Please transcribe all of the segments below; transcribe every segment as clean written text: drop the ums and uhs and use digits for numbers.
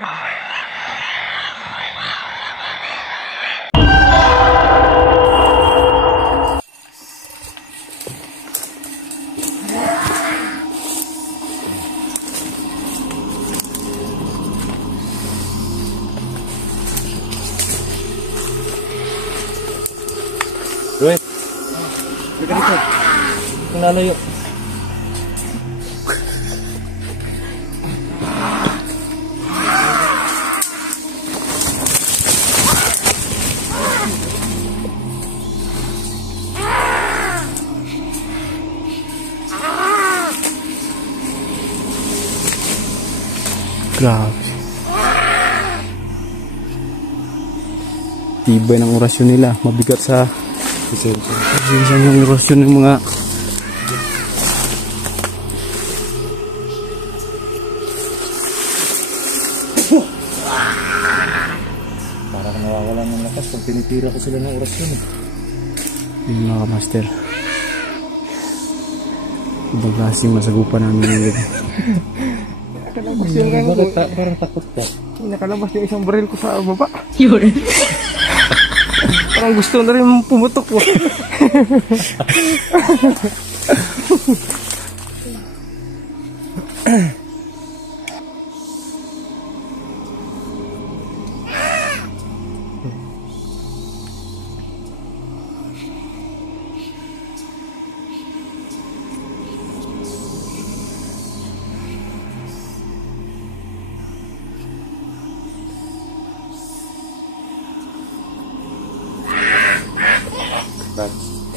Ruin, balik dito. Kung lalayo. Grabe. Tibay ng orasyon nila. Mabigat sa pasensya yung orasyon ng mga Parang nawawalan ng lakas pag tinitira ko sila ng orasyon. yung mga master. Ibang klaseng masagupan namin yung gabi. Nakalabas yung ano ko. Bakit parang takot ka? Nakalabas yung isang baril ko sa baba. Yun. Parang gusto na rin pumutok ko.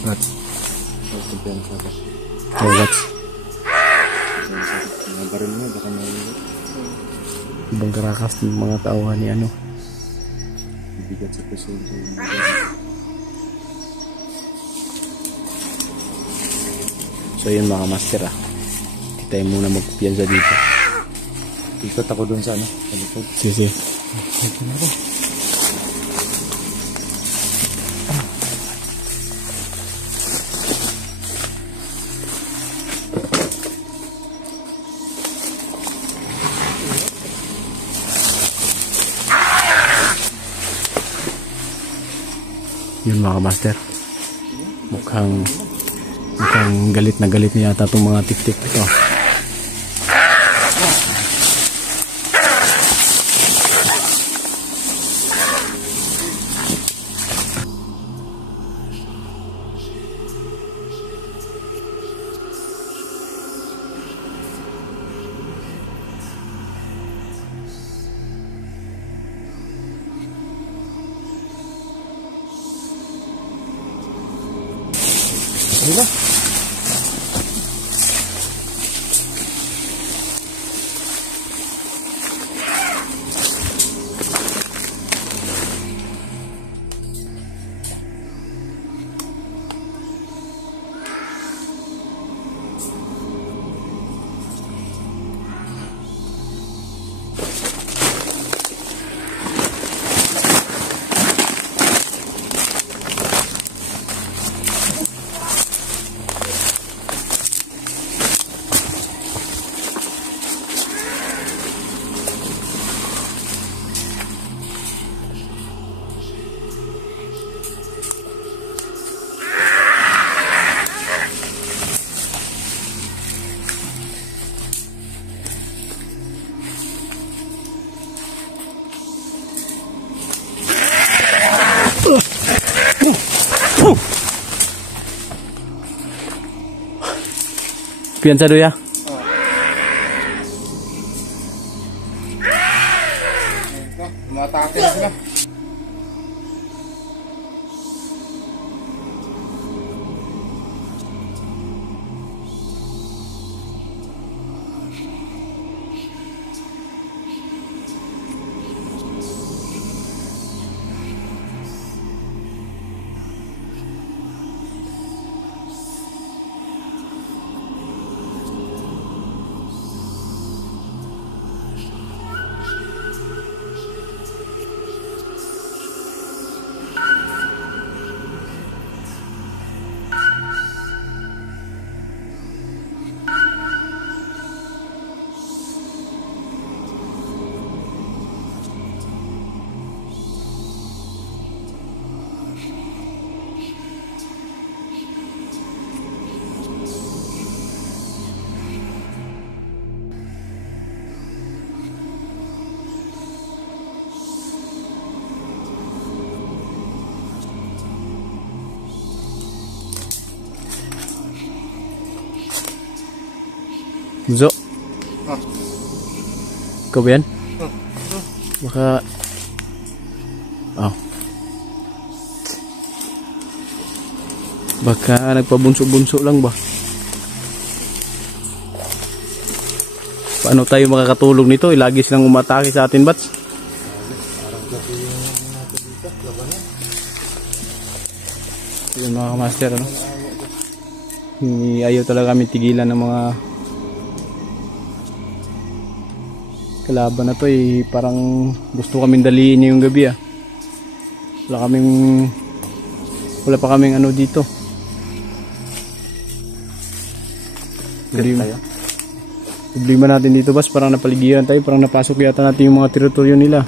Rats. Kumpiyansa ka. Oh, rats. Mga baril mo, baka may Ibang karakas ng mga tauhan ni ano. bibigat sa presensya. So yun mga master Hindi tayo muna magpiyansa dito. Ikot ako dun sa ano, sa likod. Sige. Yun mga master. Mukhang galit na galit niya yata itong mga tik-tik ito. Diba? Piyansa do ya? Umatake na sila. Bunso? Ah. Ikaw ba yan? Ah. Baka... Oh. Baka nagpabunso-bunso lang ba? Paano tayo makakatulog nito? Lagi silang umatake sa atin, Bats. Yun mga master, ano? Ayaw talaga kami tigilan ng mga kalaban na to eh. Parang gusto kaming daliin yung gabi ah. Wala pa kaming ano dito. Problema natin dito, Bas, parang napaligiran tayo, parang napasok yata natin yung mga teritoryo nila.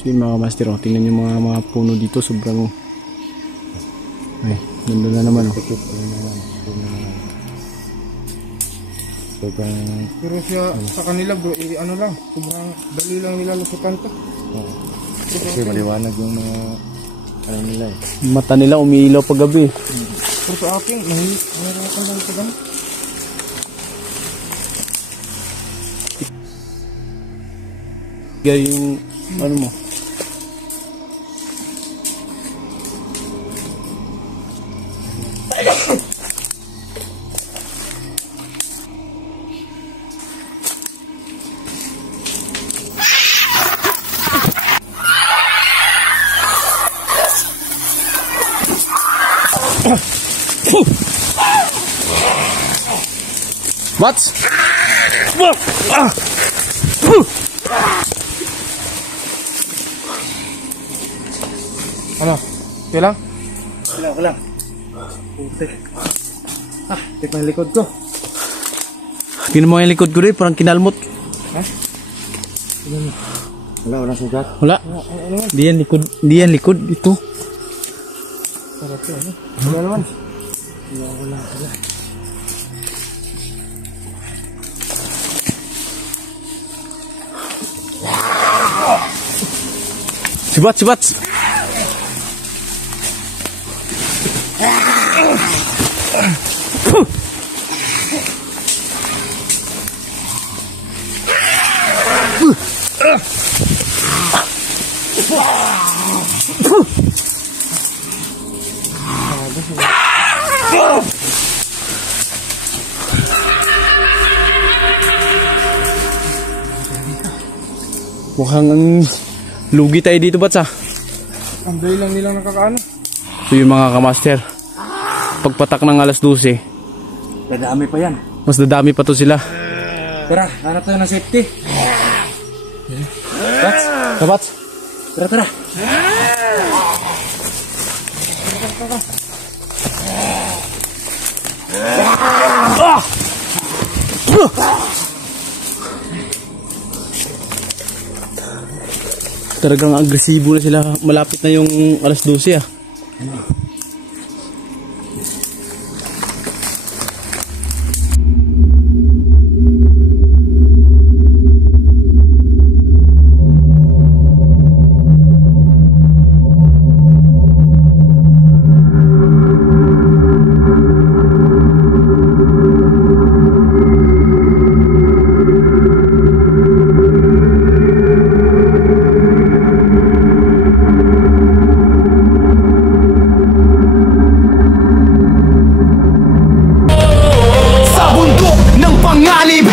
So yun mga master, oh, tingnan yung mga puno dito, sobrang ay, nandun na naman oh. Pero siya sa kanila bro, ano lang, sobrang dali lang nila lusutan to. Kasi maliwanag yung mga ano nila eh. Mata nila umiilaw pag gabi. Pero sa akin, mayroon akong lang ito ganun. Yung ano mo. Mats! Ano? Okay lang? Okay lang. Putik. Tek na likod ko. Tingnan mo yung likod ko rin, parang kinalmot. Ha? Walang sugat. Wala. Di yan likod. Ito. Sarap yun, ano? Wala naman. Wala. Sibat. Mukhang lugi tayo dito, Bats, ah. Ang dali lang nilang nakakaano. Ito yung mga kamaster. Pagpatak ng alas 12, Dadami pa yan. mas dadami pa to sila. Tara, hanap tayo ng safety. Bats, Bats? tara. Talagang agresibo na sila. Malapit na yung alas 12 ah.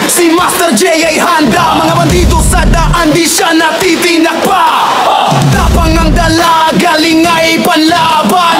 Si Master J ay handa. Mga bandido sa daan, di siya natitinak pa. Tapang ang dala, galing ay panlaban.